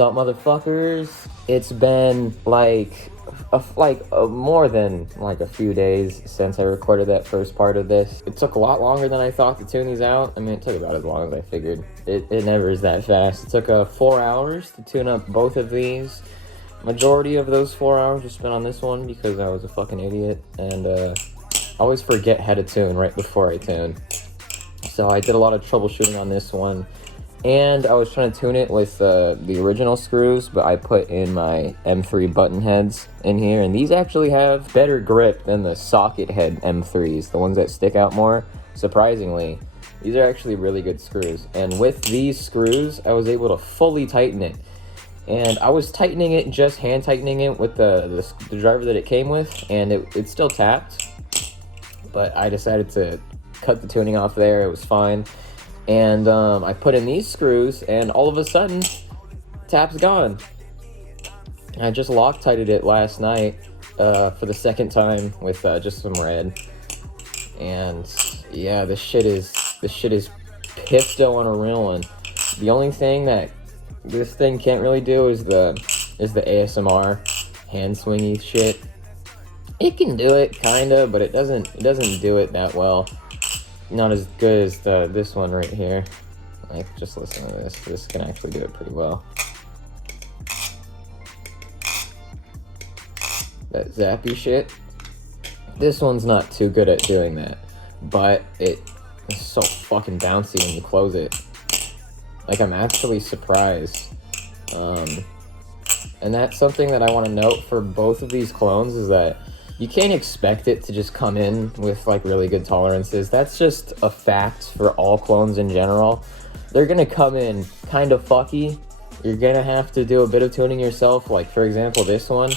What's up, motherfuckers? It's been like more than like a few days since I recorded that first part of this. It took a lot longer than I thought to tune these out. I mean, it took about as long as I figured. It never is that fast. It took 4 hours to tune up both of these. Majority of those 4 hours were spent on this one because I was a fucking idiot and I always forget how to tune right before I tune. So I did a lot of troubleshooting on this one. And I was trying to tune it with the original screws, but I put in my M3 button heads in here, and these actually have better grip than the socket head M3s, the ones that stick out more. Surprisingly, these are actually really good screws. And with these screws, I was able to fully tighten it. And I was tightening it, just hand tightening it with the driver that it came with, and it still tapped. But I decided to cut the tuning off there, it was fine. And I put in these screws, and all of a sudden, tap's gone. I just Loctited it last night for the second time with just some red. And yeah, this shit is pifto on a real one. The only thing that this thing can't really do is the ASMR hand swingy shit. It can do it kinda, but it doesn't do it that well. Not as good as this one right here. Like, just listen to this. This can actually do it pretty well. That zappy shit. This one's not too good at doing that, but it's so fucking bouncy when you close it. Like, I'm actually surprised. And that's something that I want to note for both of these clones is that you can't expect it to just come in with like really good tolerances. That's just a fact for all clones in general. They're gonna come in kind of fucky. You're gonna have to do a bit of tuning yourself. Like, for example, this one,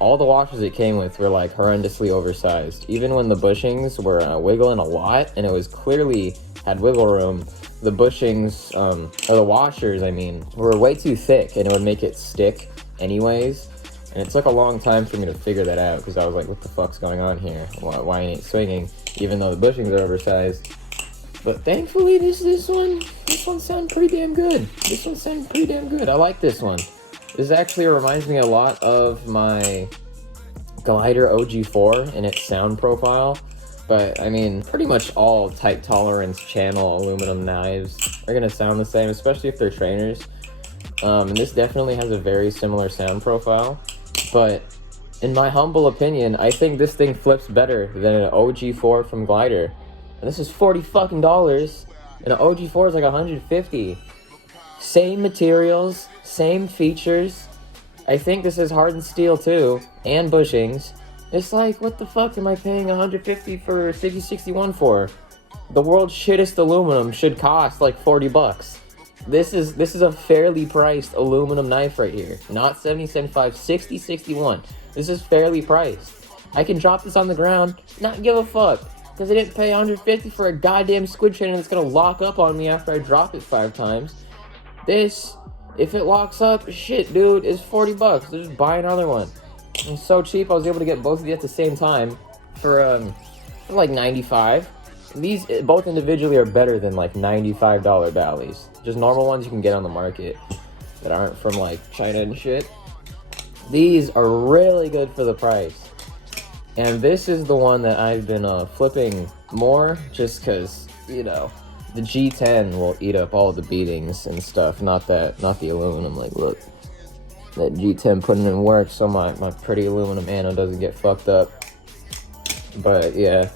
all the washers it came with were like horrendously oversized. Even when the bushings were wiggling a lot and it was clearly had wiggle room, the bushings, or the washers, I mean, were way too thick and it would make it stick anyways. And it took a long time for me to figure that out because I was like, what the fuck's going on here? Why ain't it swinging? Even though the bushings are oversized. But thankfully, this one sounded pretty damn good. This one sounded pretty damn good. I like this one. This actually reminds me a lot of my glidr OG4 in its sound profile. But, I mean, pretty much all tight tolerance channel aluminum knives are going to sound the same, especially if they're trainers. And this definitely has a very similar sound profile. But in my humble opinion, I think this thing flips better than an OG4 from glidr. And this is $40 fucking, and an OG4 is like $150. Same materials, same features. I think this is hardened steel too, and bushings. It's like, what the fuck am I paying $150 for 6061 for? The world's shittest aluminum should cost like $40. This is a fairly priced aluminum knife right here. Not 70, 75, 60, 61. This is fairly priced. I can drop this on the ground, not give a fuck. Because I didn't pay $150 for a goddamn squid trainer that's gonna lock up on me after I drop it 5 times. This, if it locks up, shit, dude, is $40. So just buy another one. It's so cheap, I was able to get both of these at the same time for like $95. These, both individually, are better than like $95 Bally's. Just normal ones you can get on the market that aren't from like China and shit. These are really good for the price. And this is the one that I've been flipping more just because, you know, the G10 will eat up all the beatings and stuff, not the aluminum. Like, look, that G10 putting in work so my pretty aluminum anode doesn't get fucked up. But yeah,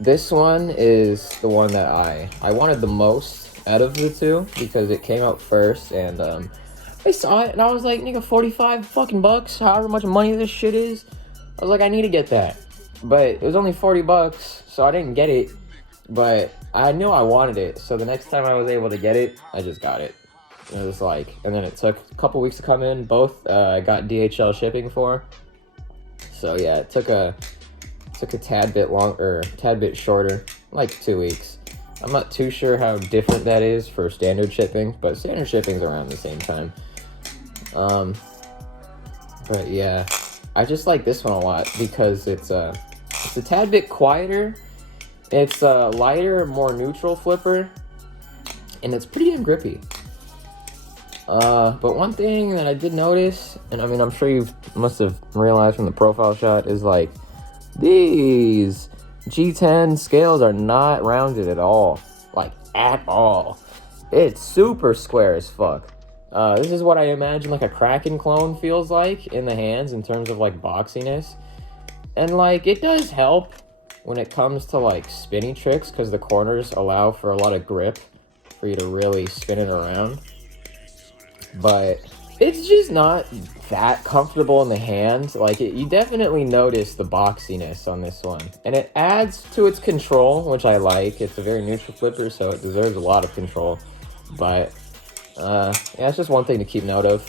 this one is the one that I wanted the most out of the two because it came out first, and I saw it and I was like, nigga, 45 fucking bucks, however much money this shit is. I was like, I need to get that. But it was only $40, so I didn't get it. But I knew I wanted it, so the next time I was able to get it, I just got it. It was like, and then it took a couple weeks to come in. Both I got DHL shipping for. So yeah, it took a tad bit longer, tad bit shorter, like 2 weeks. I'm not too sure how different that is for standard shipping, but standard shipping's around the same time. But yeah, I just like this one a lot because it's a tad bit quieter. It's a lighter, more neutral flipper, and it's pretty damn grippy. But one thing that I did notice, and I mean, I'm sure you must have realized from the profile shot, is like these G10 scales are not rounded at all, like at all. It's super square as fuck. This is what I imagine like a Kraken clone feels like in the hands in terms of like boxiness. And like it does help when it comes to like spinny tricks because the corners allow for a lot of grip for you to really spin it around. But it's just not that comfortable in the hand. Like you definitely notice the boxiness on this one, and it adds to its control, which I like. It's a very neutral flipper, so it deserves a lot of control. But yeah, it's just one thing to keep note of.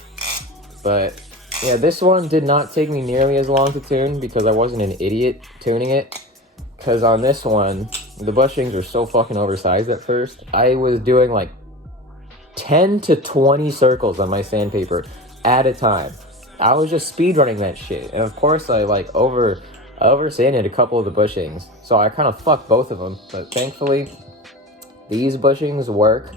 But yeah, this one did not take me nearly as long to tune because I wasn't an idiot tuning it. Because on this one, the bushings were so fucking oversized at first. I was doing like 10 to 20 circles on my sandpaper at a time. I was just speedrunning that shit. And of course, I like over sanded a couple of the bushings. So I kind of fucked both of them. But thankfully, these bushings work.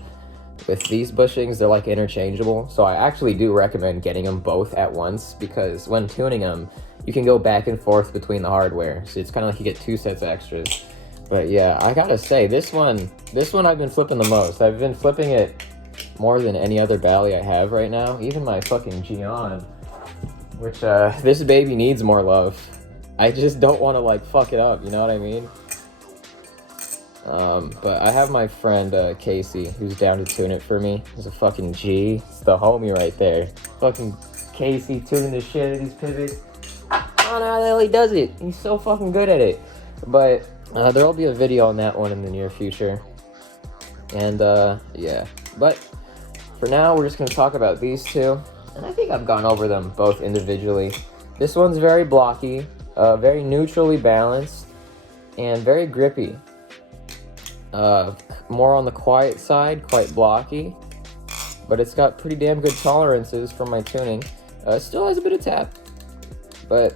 With these bushings, they're like interchangeable. So I actually do recommend getting them both at once because when tuning them, you can go back and forth between the hardware. So it's kind of like you get 2 sets of extras. But yeah, I gotta say, this one I've been flipping the most. I've been flipping it more than any other Bally I have right now. Even my fucking Gion, which this baby needs more love. I just don't want to like fuck it up, you know what I mean? But I have my friend Casey who's down to tune it for me. He's a fucking G. It's the homie right there. Fucking Casey tuning the shit out of these pivots. I don't know how the hell he does it. He's so fucking good at it. But there'll be a video on that one in the near future. And yeah. But for now, we're just going to talk about these two. And I think I've gone over them both individually. This one's very blocky, very neutrally balanced, and very grippy. More on the quiet side, quite blocky. But it's got pretty damn good tolerances for my tuning. It still has a bit of tap. But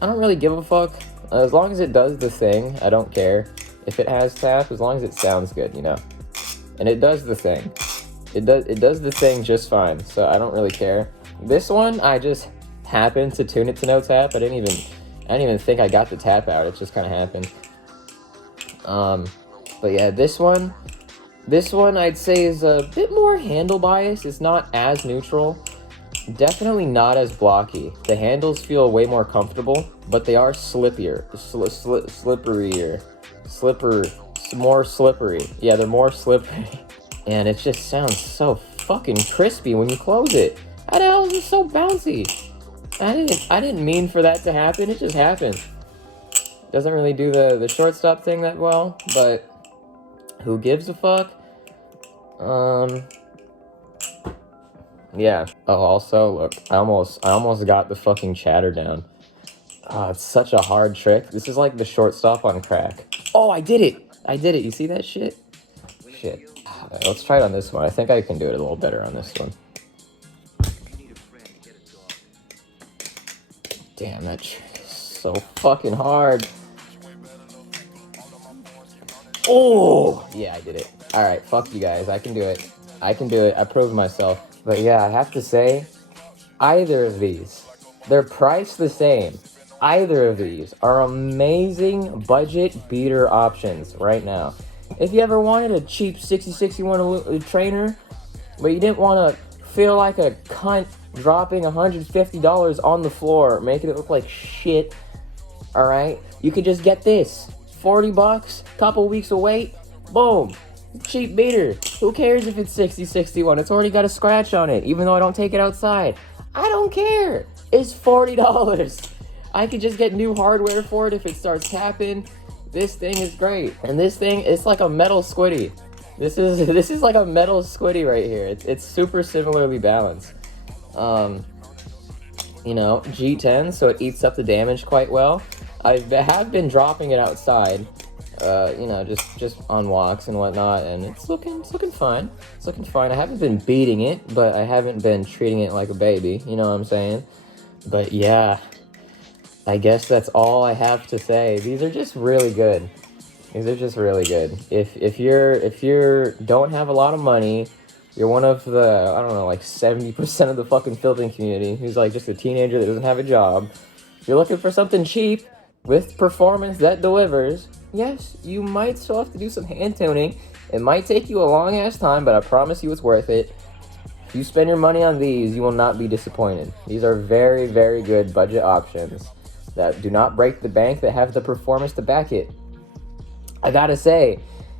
I don't really give a fuck. As long as it does the thing, I don't care if it has tap, as long as it sounds good, you know? And it does the thing. It does the thing just fine, so I don't really care. This one, I just happened to tune it to no tap. I didn't even think I got the tap out. It just kind of happened. But yeah, this one I'd say is a bit more handle biased. It's not as neutral. Definitely not as blocky. The handles feel way more comfortable, but they are slippier. More slippery. Yeah, they're more slippery. And it just sounds so fucking crispy when you close it. How the hell is it so bouncy? I didn't mean for that to happen. It just happened. Doesn't really do the shortstop thing that well, but who gives a fuck? Yeah. Oh, also, look, I almost got the fucking chatter down. It's such a hard trick. This is like the shortstop on crack. Oh, I did it. You see that shit? Shit. Right, let's try it on this one. I think I can do it a little better on this one. Damn, that trick is so fucking hard. Oh! Yeah, I did it. Alright, fuck you guys. I can do it. I proved myself. But yeah, I have to say, either of these, they're priced the same. Either of these are amazing budget beater options right now. If you ever wanted a cheap 6061 trainer, but you didn't want to feel like a cunt dropping $150 on the floor, making it look like shit, alright? You could just get this. 40 bucks, couple weeks of wait, boom. Cheap beater. Who cares if it's 6061? It's already got a scratch on it, even though I don't take it outside. I don't care. It's $40. I could just get new hardware for it if it starts tapping. This thing is great. And this thing, it's like a metal squiddy. This is like a metal squiddy right here. It's super similarly balanced. You know, G10, so it eats up the damage quite well. I have been dropping it outside, you know, just on walks and whatnot, and it's looking fine. It's looking fine. I haven't been beating it, but I haven't been treating it like a baby. You know what I'm saying? But yeah, I guess that's all I have to say. These are just really good. These are just really good. If you're don't have a lot of money, you're one of the, I don't know, like 70% of the fucking filtering community who's like just a teenager that doesn't have a job. If you're looking for something cheap with performance that delivers, yes, you might still have to do some hand tuning. It might take you a long ass time, but I promise you it's worth it. If you spend your money on these, you will not be disappointed. These are very, very good budget options that do not break the bank, that have the performance to back it. I gotta say,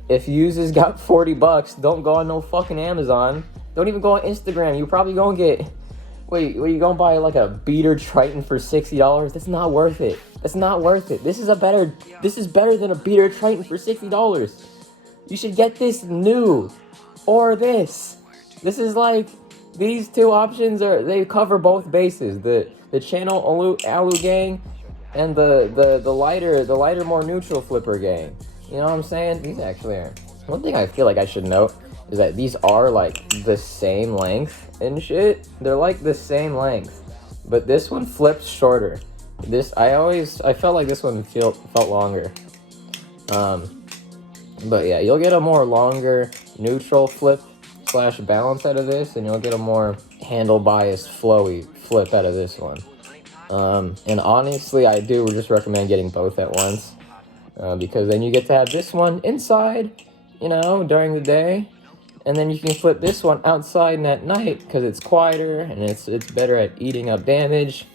if yous has got 40 bucks, don't go on no fucking Amazon. Don't even go on Instagram. You probably gonna get, wait, you gonna buy like a beater Triton for $60? That's not worth it. That's not worth it. This is better than a beater Triton for $60. You should get this new, or this. This is like, these two options they cover both bases. The channel alu gang and the lighter, more neutral flipper gang. You know what I'm saying? These actually are. One thing I feel like I should note is that these are like the same length and shit. They're like the same length, but this one flips shorter. I felt like this one felt longer. But yeah, you'll get a more longer neutral flip / balance out of this, and you'll get a more handle biased flowy flip out of this one. And honestly, I do just recommend getting both at once. Because then you get to have this one inside, you know, during the day, and then you can flip this one outside and at night because it's quieter and it's better at eating up damage.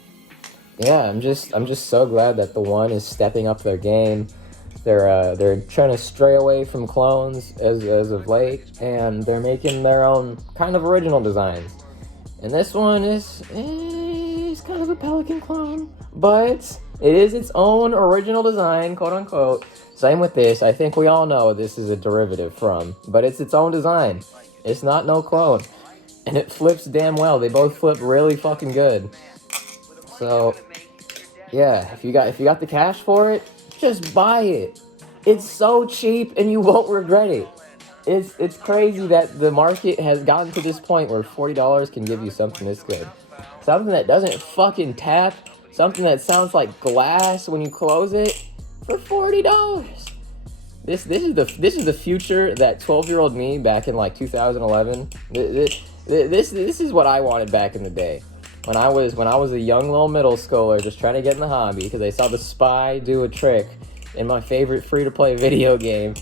Yeah, I'm just so glad that TheOne is stepping up their game. They're trying to stray away from clones as of late, and they're making their own kind of original designs. And this one is kind of a Pelican clone, but it is its own original design, quote unquote. Same with this. I think we all know this is a derivative from, but it's its own design. It's not no clone. And it flips damn well. They both flip really fucking good. So, yeah, if you got the cash for it, just buy it. It's so cheap and you won't regret it. It's crazy that the market has gotten to this point where $40 can give you something this good. Something that doesn't fucking tap, something that sounds like glass when you close it, for $40. This is the future that 12-year-old me back in like 2011. This is what I wanted back in the day. When I was a young little middle schooler just trying to get in the hobby because I saw the spy do a trick in my favorite free-to-play video game.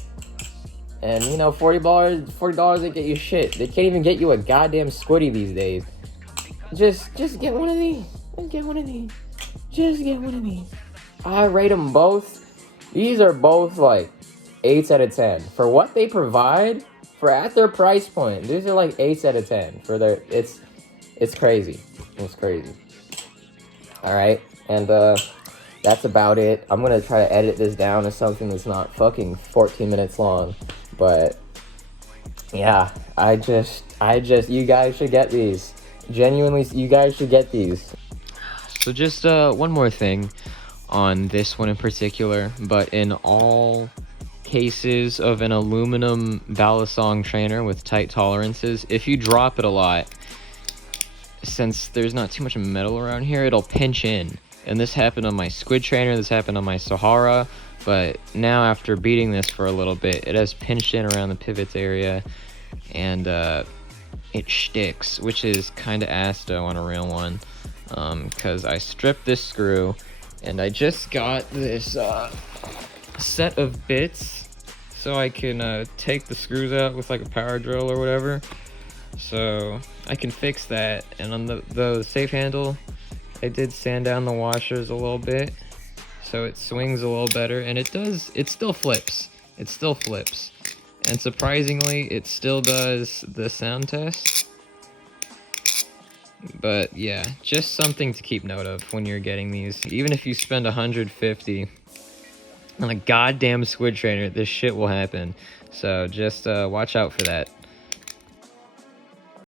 And you know, $40 ain't get you shit. They can't even get you a goddamn squiddy these days. Just get one of these. Just get one of these. Just get one of these. I rate them both. These are both like 8s out of 10 for what they provide for at their price point. These are like 8s out of 10 for their. It's crazy. It's crazy. All right, and that's about it. I'm gonna try to edit this down to something that's not fucking 14 minutes long. But yeah, I just, you guys should get these. Genuinely, you guys should get these. So just one more thing on this one in particular, but in all cases of an aluminum balisong trainer with tight tolerances, if you drop it a lot, since there's not too much metal around here, it'll pinch in. And this happened on my squid trainer, this happened on my Sahara, but now after beating this for a little bit, it has pinched in around the pivots area, and it sticks, which is kind of ass though on a real one, because I stripped this screw, and I just got this set of bits so I can take the screws out with like a power drill or whatever, so I can fix that. And on the safe handle, I did sand down the washers a little bit so it swings a little better, and it still flips. And surprisingly, it still does the sound test. But yeah, just something to keep note of when you're getting these. Even if you spend $150 on a goddamn squid trainer, this shit will happen. So just watch out for that.